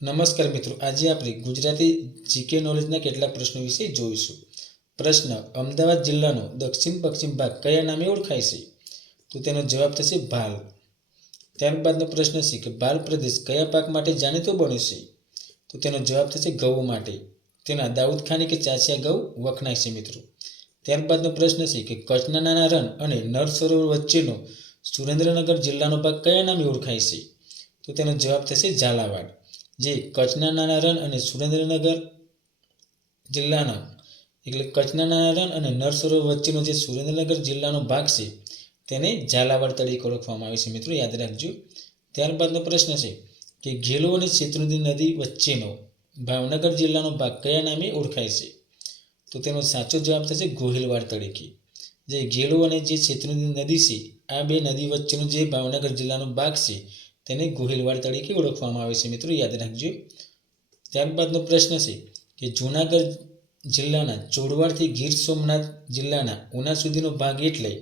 નમસ્કાર મિત્રો, આજે આપણે ગુજરાતી જીકે નોલેજના કેટલાક પ્રશ્નો વિશે જોઈશું. પ્રશ્ન: અમદાવાદ જિલ્લાનો દક્ષિણ પશ્ચિમ ભાગ કયા નામે ઓળખાય છે? તો તેનો જવાબ થશે ભાલ. ત્યારબાદનો પ્રશ્ન છે કે ભાલ પ્રદેશ કયા પાક માટે જાણીતો બન્યો છે? તો તેનો જવાબ થશે ઘઉં માટે. તેના દાઉદખાની કે ચાચિયા ઘઉં વખણાય છે મિત્રો. ત્યારબાદનો પ્રશ્ન છે કે કચ્છના નાના રણ અને નર સરોવર વચ્ચેનો સુરેન્દ્રનગર જિલ્લાનો ભાગ કયા નામે ઓળખાય છે? તો તેનો જવાબ થશે ઝાલાવાડ. જે કચ્છના નાના રણ અને સુરેન્દ્રનગર જિલ્લાના કચ્છના નાના રણ અને નર સરોવર વચ્ચેનો જે સુરેન્દ્રનગર જિલ્લાનો ભાગ છે તેને ઝાલાવાડ તરીકે ઓળખવામાં આવે છે મિત્રો, યાદ રાખજો. ત્યારબાદનો પ્રશ્ન છે કે ઘેલો અને શેત્રુંજી નદી વચ્ચેનો ભાવનગર જિલ્લાનો ભાગ કયા નામે ઓળખાય છે? તો તેનો સાચો જવાબ થશે ગોહિલવાડ તરીકે. જે ઘેલો અને જે શેત્રુંજી નદી છે, આ બે નદી વચ્ચેનો જે ભાવનગર જિલ્લાનો ભાગ છે તેને ગોહિલવાડ તરીકે ઓળખવામાં આવે છે મિત્રો, યાદ રાખજો. ત્યારબાદનો પ્રશ્ન છે કે જૂનાગઢ જિલ્લાના ચોરવાડથી ગીર સોમનાથ જિલ્લાના ઉના સુધીનો ભાગ એટલે?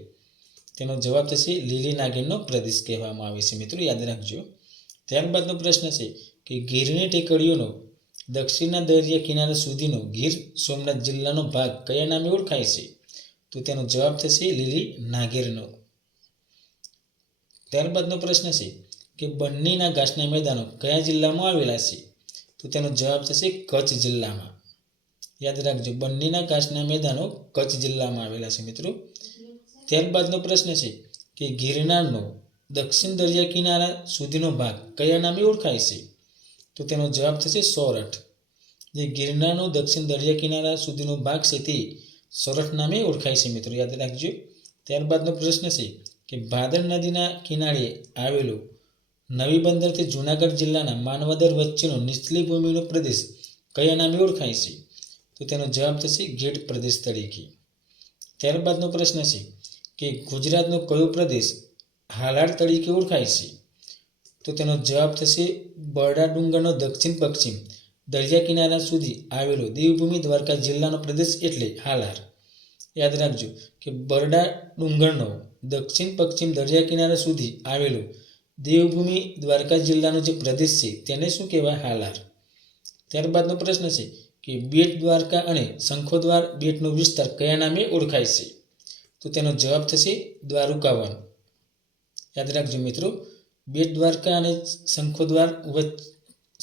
તેનો જવાબ થશે લીલી નાગેરનો પ્રદેશ કહેવામાં આવે છે મિત્રો, યાદ રાખજો. ત્યારબાદનો પ્રશ્ન છે કે ગીરની ટેકરીઓનો દક્ષિણના દરિયા કિનારા સુધીનો ગીર સોમનાથ જિલ્લાનો ભાગ કયા નામે ઓળખાય છે? તો તેનો જવાબ થશે લીલી નાગેરનો. ત્યારબાદનો પ્રશ્ન છે કે બન્નીના ઘાસના મેદાનો કયા જિલ્લામાં આવેલા છે? તો તેનો જવાબ થશે કચ્છ જિલ્લામાં. યાદ રાખજો, બન્નીના ઘાસના મેદાનો કચ્છ જિલ્લામાં આવેલા છે મિત્રો. ત્યારબાદનો પ્રશ્ન છે કે ગિરનારનો દક્ષિણ દરિયા કિનારા સુધીનો ભાગ કયા નામે ઓળખાય છે? તો તેનો જવાબ થશે સોરઠ. જે ગિરનારનો દક્ષિણ દરિયા કિનારા સુધીનો ભાગ છે તે સોરઠ નામે ઓળખાય છે મિત્રો, યાદ રાખજો. ત્યારબાદનો પ્રશ્ન છે કે ભાદર નદીના કિનારે આવેલો નવી બંદરથી જૂનાગઢ જિલ્લાના માનવદર વચ્ચેનો નીચલી ભૂમિનો પ્રદેશ કયા નામે ઓળખાય છે? તો તેનો જવાબ થશે ગેટ પ્રદેશ તરીકે. ત્યારબાદનો પ્રશ્ન છે કે ગુજરાતનો કયો પ્રદેશ હાલાર તરીકે ઓળખાય છે? તો તેનો જવાબ થશે બરડા ડુંગરનો દક્ષિણ પશ્ચિમ દરિયા કિનારા સુધી આવેલો દેવભૂમિ દ્વારકા જિલ્લાનો પ્રદેશ એટલે હાલાર. યાદ રાખજો કે બરડા ડુંગરનો દક્ષિણ પશ્ચિમ દરિયા કિનારા સુધી આવેલો દેવભૂમિ દ્વારકા જિલ્લાનો જે પ્રદેશ છે તેને શું કહેવાય? હાલાર. ત્યારબાદનો પ્રશ્ન છે કે બેટ દ્વારકા અને શંખોદ્વાર બેટનો વિસ્તાર કયા નામે ઓળખાય છે? તો તેનો જવાબ થશે દ્વારુકાવન. યાદ રાખજો મિત્રો, બેટ દ્વારકા અને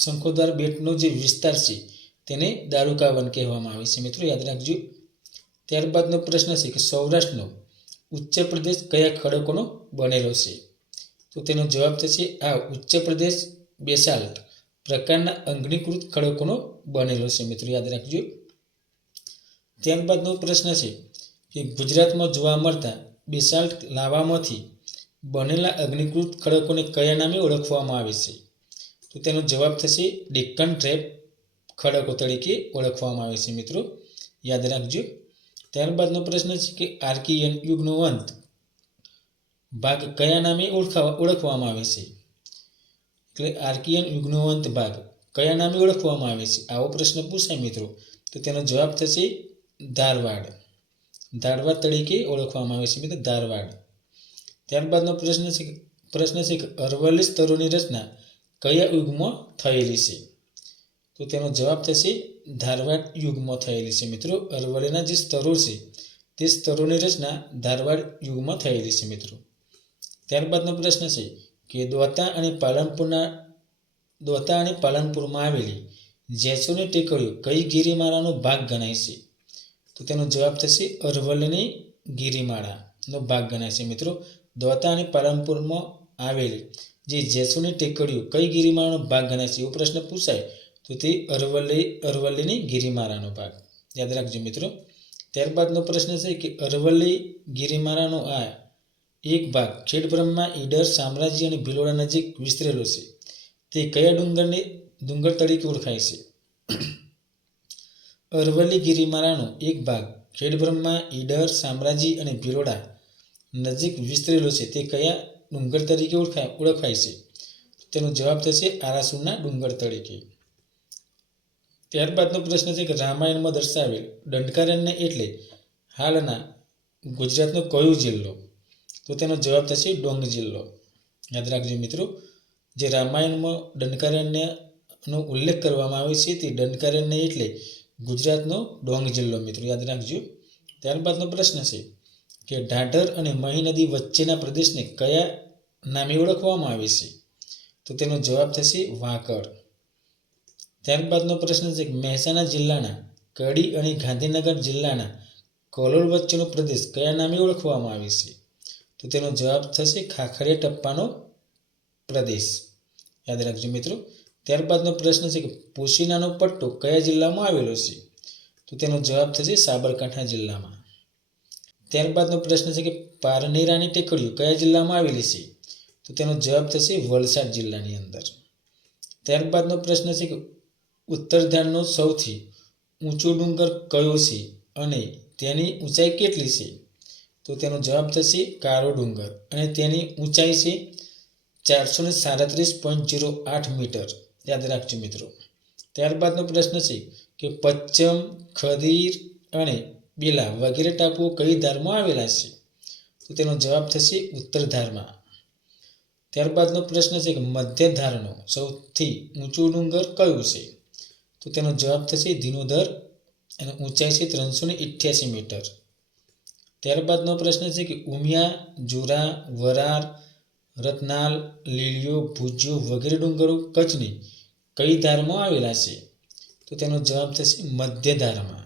શંખોદ્વાર બેટનો જે વિસ્તાર છે તેને દ્વારુકાવન કહેવામાં આવે છે મિત્રો, યાદ રાખજો. ત્યારબાદનો પ્રશ્ન છે કે સૌરાષ્ટ્રનો ઉચ્ચ પ્રદેશ કયા ખડકોનો બનેલો છે? તો તેનો જવાબ થશે આ ઉચ્ચ પ્રદેશ બેસાલ્ટ પ્રકારના અગ્નિકૃત ખડકોનો બનેલો છે મિત્રો, યાદ રાખજો. ત્યારબાદનો પ્રશ્ન છે કે ગુજરાતમાં જોવા મળતા બેસાલ્ટ લાવામાંથી બનેલા અગ્નિકૃત ખડકોને કયા નામે ઓળખવામાં આવે છે? તો તેનો જવાબ થશે ડેક્કન ટ્રેપ ખડકો તરીકે ઓળખવામાં આવે છે મિત્રો, યાદ રાખજો. ત્યારબાદનો પ્રશ્ન છે કે આર્કિયન યુગનો અંત ભાગ કયા નામે ઓળખવામાં આવે છે? એટલે આર્કિયન યુગનો અંત ભાગ કયા નામે ઓળખવામાં આવે છે? આવો પ્રશ્ન પૂછાય મિત્રો, તો તેનો જવાબ થશે ધારવાડ. ધારવાડ તરીકે ઓળખવામાં આવે છે મિત્રો, ધારવાડ. ત્યારબાદનો પ્રશ્ન છે કે અરવલ્લી સ્તરોની રચના કયા યુગમાં થયેલી છે? તો તેનો જવાબ થશે ધારવાડ યુગમાં થયેલી છે મિત્રો. અરવલ્લીના જે સ્તરો છે તે સ્તરોની રચના ધારવાડ યુગમાં થયેલી છે મિત્રો. ત્યારબાદનો પ્રશ્ન છે કે દ્વાતા અને પાલનપુરમાં આવેલી જેસોની ટેકરીઓ કઈ ગિરિમાળાનો ભાગ ગણાય છે? તો તેનો જવાબ થશે અરવલ્લીની ગિરિમાળાનો ભાગ ગણાય છે મિત્રો. દ્વાતા અને પાલનપુરમાં આવેલી જે જેસોની ટેકરીઓ કઈ ગિરિમાળાનો ભાગ ગણાય છે એવો પ્રશ્ન પૂછાય તો તે અરવલ્લીની ગિરિમાળાનો ભાગ, યાદ રાખજો મિત્રો. ત્યારબાદનો પ્રશ્ન છે કે અરવલ્લી ગિરિમાળાનો આ એક ભાગ ખેડબ્રહ્મા, ઈડર, શામળાજી અને ભિલોડા નજીક વિસ્તરેલો છે તે કયા ડુંગર તરીકે ઓળખાય છે? અરવલ્લી ગિરિમાળાનો એક ભાગ ખેડબ્રહ્મા, ઈડર, શામળાજી અને ભિલોડા નજીક વિસ્તરેલો છે તે કયા ડુંગર તરીકે ઓળખાય છે? તેનો જવાબ થશે આરાસુરના ડુંગર તરીકે. ત્યારબાદનો પ્રશ્ન છે કે રામાયણમાં દર્શાવેલ દંડકારણ્ય એટલે હાલના ગુજરાતનો કયો જિલ્લો? તો તેનો જવાબ થશે ડાંગ જિલ્લો. યાદ રાખજો મિત્રો, જે રામાયણમાં દંડકારણ્ય નો ઉલ્લેખ કરવામાં આવે છે તે દંડકારણ્ય એટલે ગુજરાતનો ડોંગ જિલ્લો. મિત્રો યાદ રાખજો. ત્યારબાદનો પ્રશ્ન છે કે ઢાઢર અને મહી નદી વચ્ચેના પ્રદેશને કયા નામે ઓળખવામાં આવે છે? તો તેનો જવાબ થશે વાંકડ. ત્યારબાદનો પ્રશ્ન છે કે મહેસાણા જિલ્લાના કડી અને ગાંધીનગર જિલ્લાના કલોલ વચ્ચેનો પ્રદેશ કયા નામે ઓળખવામાં આવે છે? તો તેનો જવાબ થશે ખાખરીયા ટપ્પાનો પ્રદેશ. યાદ રાખજો મિત્રો. ત્યારબાદનો પ્રશ્ન છે કે પોશીનાનો પટ્ટો કયા જિલ્લામાં આવેલો છે? તો તેનો જવાબ થશે સાબરકાંઠા જિલ્લામાં. ત્યારબાદનો પ્રશ્ન છે કે પારનેરાની ટેકરીઓ કયા જિલ્લામાં આવેલી છે? તો તેનો જવાબ થશે વલસાડ જિલ્લાની અંદર. ત્યારબાદનો પ્રશ્ન છે કે ઉત્તરધારનો સૌથી ઊંચો ડુંગર કયો છે અને તેની ઊંચાઈ કેટલી છે? તો તેનો જવાબ થશે કાળો ડુંગર અને તેની ઊંચાઈ છે 437.08 મીટર. યાદ રાખજો મિત્રો. ત્યારબાદનો પ્રશ્ન છે કે પચ્ચમ, ખદીર અને બેલા વગેરે ટાપુઓ કઈ ધારમાં આવેલા છે? તો તેનો જવાબ થશે ઉત્તર ધારમાં. ત્યારબાદનો પ્રશ્ન છે કે મધ્ય ધારનો સૌથી ઊંચો ડુંગર કયો છે? તો તેનો જવાબ થશે ધીનોધર અને ઊંચાઈ છે 388 મીટર. ત્યારબાદનો પ્રશ્ન છે કે ઉમિયા, જોરા, વરાર, રતનાલ, લીલીયો, ભુજિયો વગેરે ડુંગરો કચ્છની કઈ ધારમાં આવેલા છે? તો તેનો જવાબ થશે મધ્ય ધારમાં.